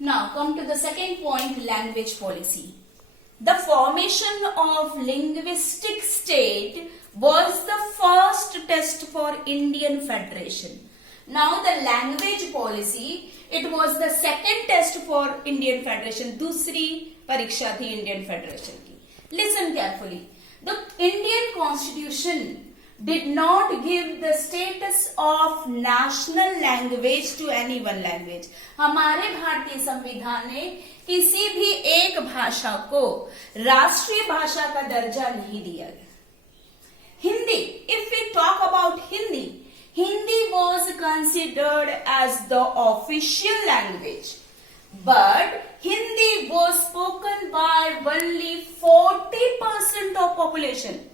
Now come to the second point, language policy. The formation of linguistic state was the first test for Indian Federation. Now the language policy, it was the second test for Indian Federation. दूसरी परीक्षा थी Indian Federation की. Listen carefully. The Indian Constitution did not give the status of national language to any one language. हमारे भारतीय संविधान ने किसी भी एक भाषा को राष्ट्रीय भाषा का दर्जा नहीं दिया गया. Hindi, if we talk about Hindi, Hindi was considered as the official language, but Hindi was spoken by only 40% of population.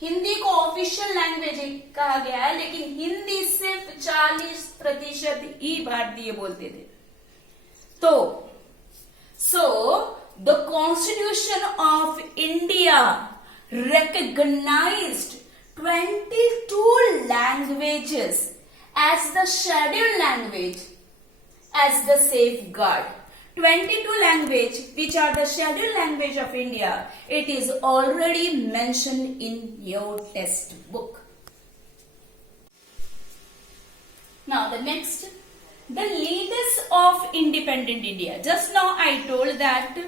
Hindi को ऑफिशियल लैंग्वेज कहा गया है, लेकिन हिंदी सिर्फ 40% ही भारतीय बोलते थे. तो the Constitution of India recognized 22 languages as the scheduled language as the safeguard. 22 language which are the scheduled language of India, it is already mentioned in your textbook. Now the next, the leaders of independent India. Just now I told that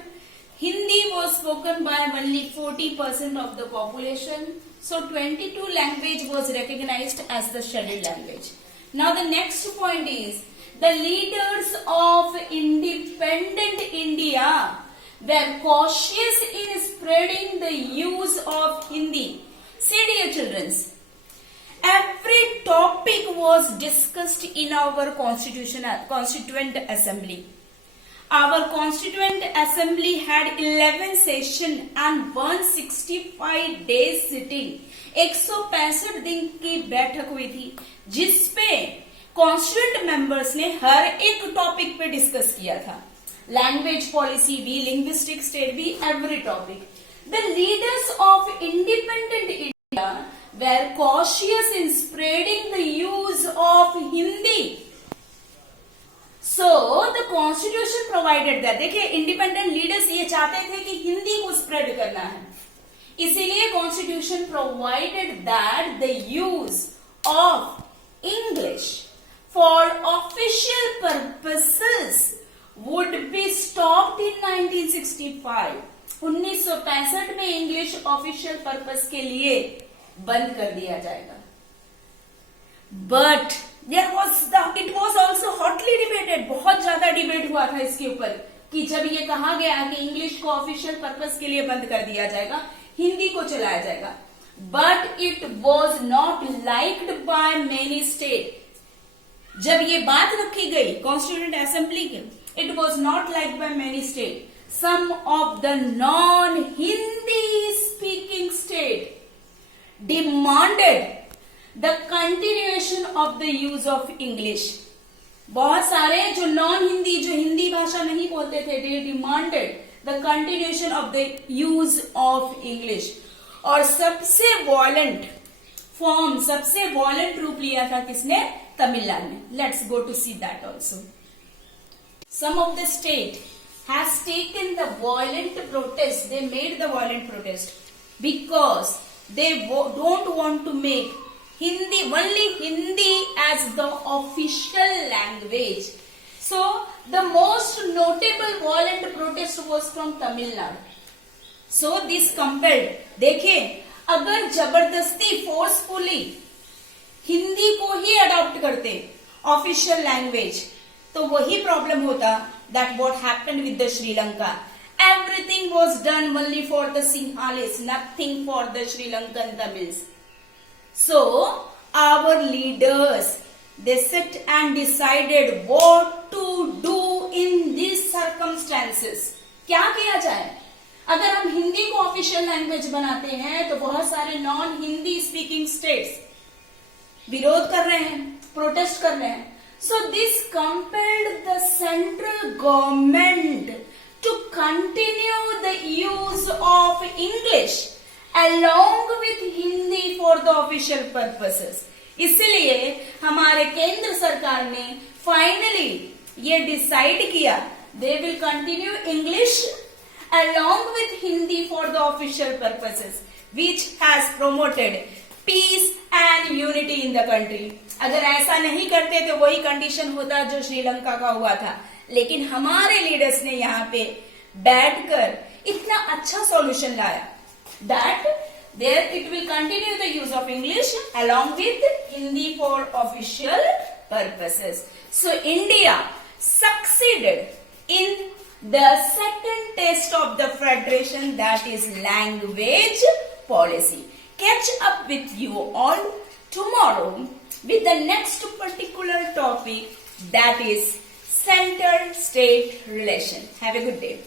Hindi was spoken by only 40% of the population. So 22 language was recognized as the scheduled language. Now the next point is, the leaders of independent India were cautious in spreading the use of Hindi. See dear children, every topic was discussed in our Constituent Assembly. Our Constituent Assembly had 11 sessions and 165 days sitting. 165 दिन की बैठक हुई थी, जिसपे constituent members ने हर एक topic पे discuss किया था. लैंग्वेज पॉलिसी भी, लिंग्विस्टिक स्टेट भी, every topic. The leaders of independent India were cautious in spreading the use of Hindi. So the constitution provided that, देखिए इंडिपेंडेंट लीडर्स ये चाहते थे कि हिंदी को स्प्रेड करना है, इसीलिए constitution provided that the use of English for official purposes would be stopped in 1965. 1965 में इंग्लिश ऑफिशियल पर्पस के लिए बंद कर दिया जाएगा. But it was also hotly debated. बहुत ज्यादा डिबेट हुआ था इसके ऊपर कि जब ये कहा गया कि इंग्लिश को ऑफिशियल पर्पस के लिए बंद कर दिया जाएगा, हिंदी को चलाया जाएगा. But it was not liked by many states. जब ये बात रखी गई कॉन्स्टिट्यूएंट असेंबली की, it was not like by many state. Some of the non Hindi speaking state demanded the continuation of the use of English. बहुत सारे जो non Hindi, जो हिंदी भाषा नहीं बोलते थे, they demanded the continuation of the use of English. और सबसे वॉयलेंट फॉर्म, सबसे वॉयलेंट रूप लिया था किसने? तमिलनाडु में. Let's go to see that also. Some of the state has taken the violent protest. They made the violent protest because they don't want to make Hindi, only Hindi as the official language. So the most notable violent protest was from Tamil Nadu. So this compelled. देखिए, अगर जबरदस्ती forcefully Hindi को ही adopt करते official language, तो वही problem होता that what happened with the Sri Lanka. Everything was done only for the Sinhalese, nothing for the Sri Lankan Tamils. So our leaders they sit and decided what to do in this circumstances. क्या किया जाए? अगर हम हिंदी को ऑफिशियल लैंग्वेज बनाते हैं तो बहुत सारे नॉन हिंदी स्पीकिंग स्टेट्स विरोध कर रहे हैं, प्रोटेस्ट कर रहे हैं. So this compelled the central government to continue the use of English along with Hindi for the official purposes. इसलिए हमारे केंद्र सरकार ने फाइनली ये डिसाइड किया they will continue English along with Hindi for the official purposes, which has promoted peace and unity in the country. अगर ऐसा नहीं करते तो वही कंडीशन होता जो श्रीलंका का हुआ था, लेकिन हमारे लीडर्स ने यहाँ पे बैठकर इतना अच्छा सॉल्यूशन लाया that there it will continue the use of English along with Hindi for official purposes. So India succeeded in the second test of the federation, that is language policy. Catch up with you all tomorrow with the next particular topic, that is center-state relation. Have a good day.